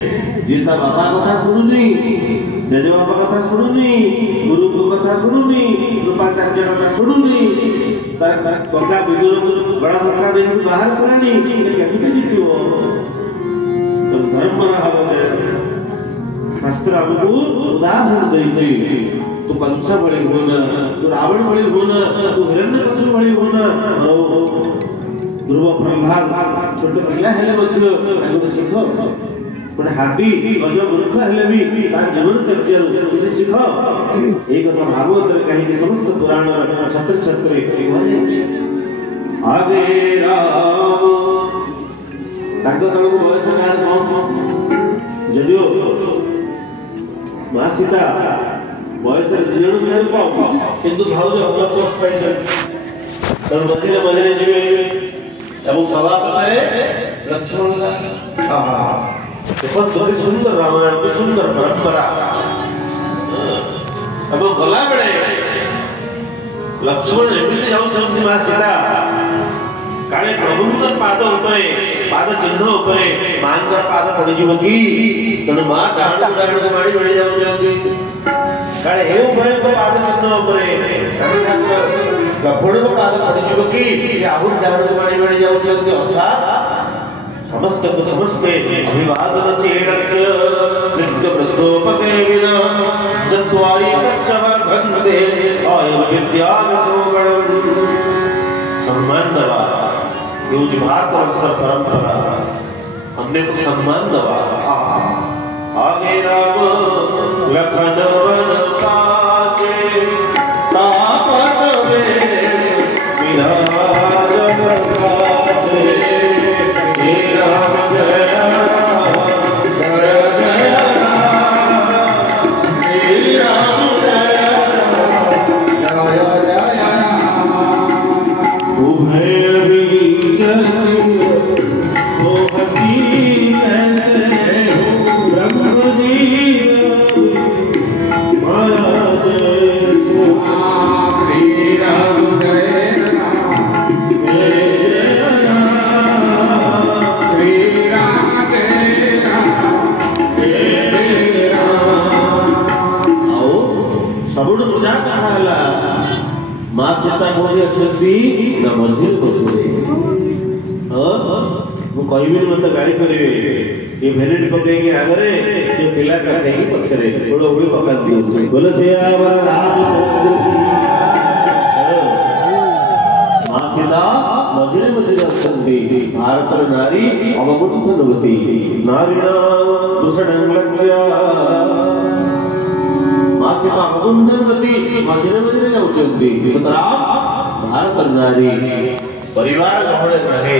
जीता बापा कथा शुणुनी जेजे बापा कथा शुणुनी गुरु को कथा शुणुनी कृपाचार्य कथा शुणुनी तार कथा विदुर बड़ा धक्का दे बाहर करानी केमिति जीतिबो तो धर्म रहबे शास्त्र हमको उदाहरण देछि तू कंस बळी होना तू रावण बळी होना तू हिरण्यकशिपु बळी होना ध्रुव प्रहलाद छोटे पिला हेले मध्य आगो शिखो पण हाथी गज मूर्ख हेले भी तार जीवन चर्चा किसी शिख ए कथा भागवत कहीं समस्त पुराण छत्र छत्र आगे राम ताको तळको बयस कार कौन जदियो मां सीता बयस जीवन मेर पाऊ किंतु भाउज होला पोस्ट पाइल तर मझिरे मझिरे जीवे एवं सभा पछरे लक्ष्मण आहा बहुत सुंदर रामायण की सुंदर परंपरा अब गला बेले लक्ष्मण एमती जाउछन्ति मा सीता काले प्रभुंकर पाद उपरे पाद चिन्ह उपरे मांकर पाद पड़ी जीव की तण मा डाण डाण को माडी बड़ी जाउछन्ति काले हे उपरे को पाद चिन्ह उपरे लक्ष्मण को पाद पड़ी जीव की ये आहुर डाण को माडी बड़ी जाउछन्ति अर्थात समस्त को समस्ते अभिवादन चेतस्य नित्य वृद्धोपसेविना चत्वारि तस्य वर्धन्ते आयु विद्यागतोगणं सम्मान दवा योज भारत वर्ष परंपरा हमने को सम्मान दवा आगे राम लखन वन पाचे तापस में विराज प्रकाशे राम जय राम जय जय राम श्री राम जय राम जय जय राम उभय विचर मोहती ऐसे ब्रह्म जी माया जय श्री राम जय मां सीता बोली अछंती न मझिर पछुरे मु कहबी मत गाड़ी करिवे ये भेनेट पके के आगरे जे पिला का कहीं पछरे थोड़ो उड़ी पका दियो बोले से आवर रामचंद्र की मां सीता मझिरे मझिरे अछंती भारत नारी अवगुंठनवती नारीणा दुषणं लज्जा सीता अवगुंठनवती मझिरे मझिरे जाउछन्ति सुतराम भारत नारी परिवार गहणे रहे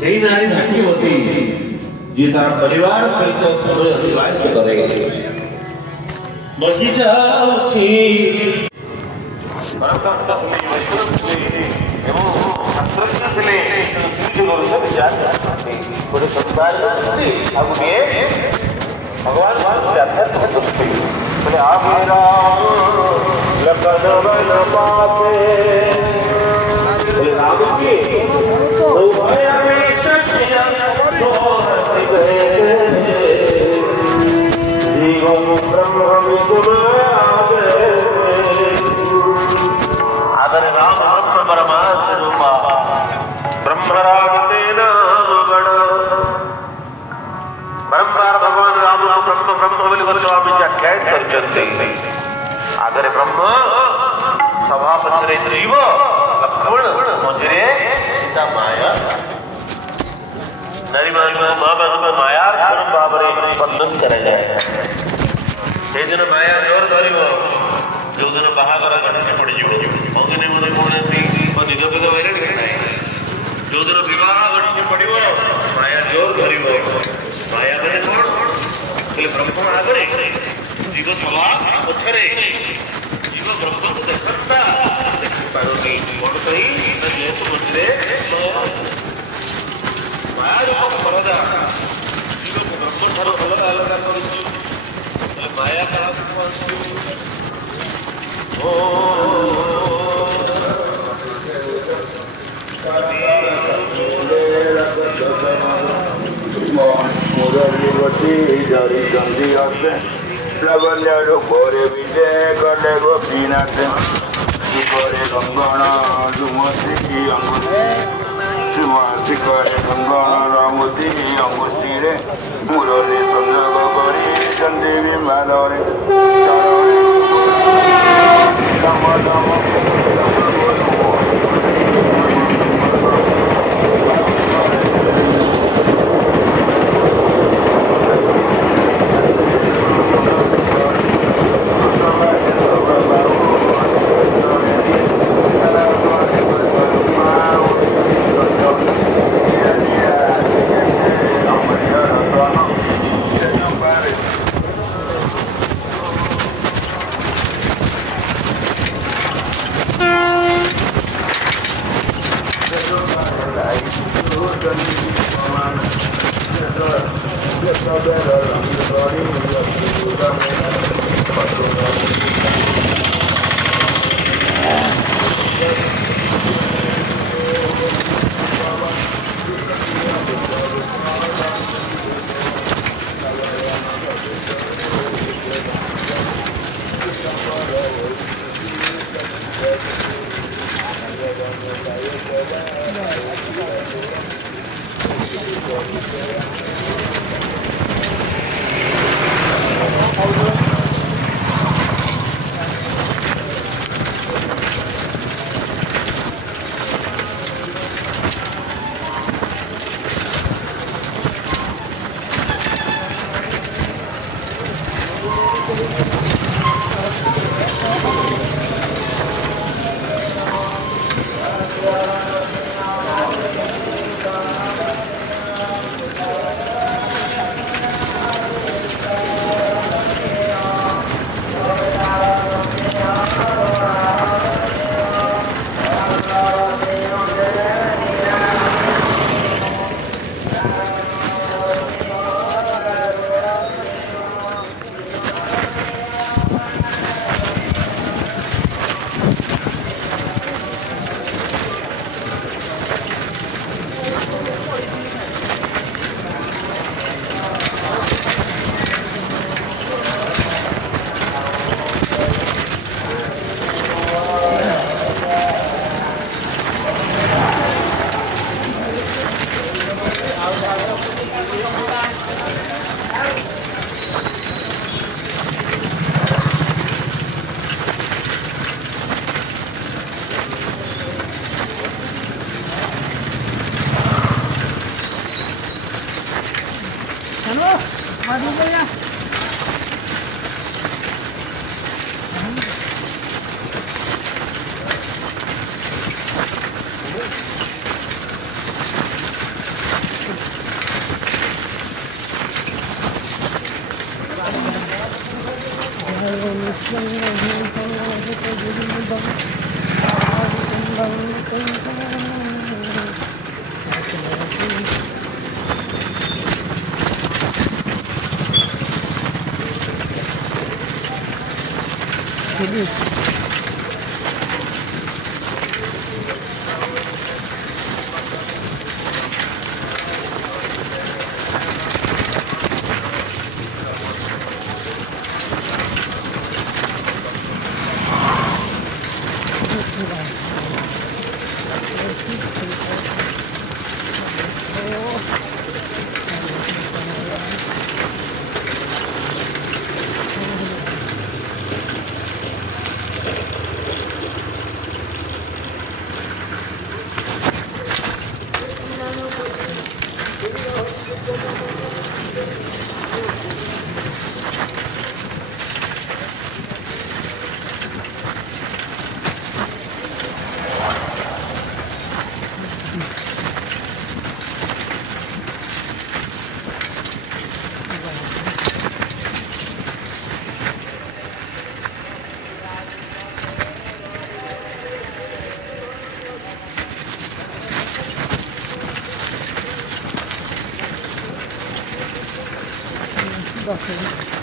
सेही नारी भाग्यवती जे तार परिवार सहित समय अतिबाहित करे बही जाउछि परंतु एवं शास्त्रज्ञ ଥିଲେ କିଛି କରୁଛନ୍ତି ବିଚାର କରୁଛନ୍ତି ଗୋଟେ ସଂସ୍କାର କରୁଛନ୍ତି ଆଉ ଗୋଟିଏ भगवान आध्यात्मिक दृष्टि बोले आप लखन वन पाते बोले राम जी जीवन ब्रह्म आदर राम आत्म परमात्म रूपा ब्रह्म राम तेना परंपरा भगवान राम ब्रह्म ब्रह्म बोली गोस्वामी व्याख्यान करते आदरे ब्रह्म सभापति जीव लक्ष्मण मझिरे सीता माया नारी माँ बाप माया स्वरूप भाव बंधन करा जाए से दिन माया जोर धर जो दिन बाहागर घटने पड़ मगने मत कौन निज पद वैराग्य जो दिन विवाह घटने पड़ो माया जोर धर माया मैंने कौन बोले ब्रह्म आगरे जीव सभा पछरे जीव ब्रह्म को देखता पारोनी कौन कही ना जेतु मझिरे माया रूप परदा जीव को ब्रह्म ठारो अलग अलग करूछु बोले माया करा ओ ଗୋପବତୀ ଜରିଛନ୍ତି ଅସେ ଲାବଣ୍ୟରୁ ପରେ ବିଜେ କଲେ ଗୋପୀନାଥ ଶିଖରେ ଗଙ୍ଗଣ ସୁମତି ଅଙ୍ଗୁତି ଶିଖରେ ଗଙ୍ଗଣ ରମୁତି ଅଙ୍ଗୁତିରେ ମୂଳରେ ସଂଯୋଗ କରିଛନ୍ତି ବିମାନରେ Bakın.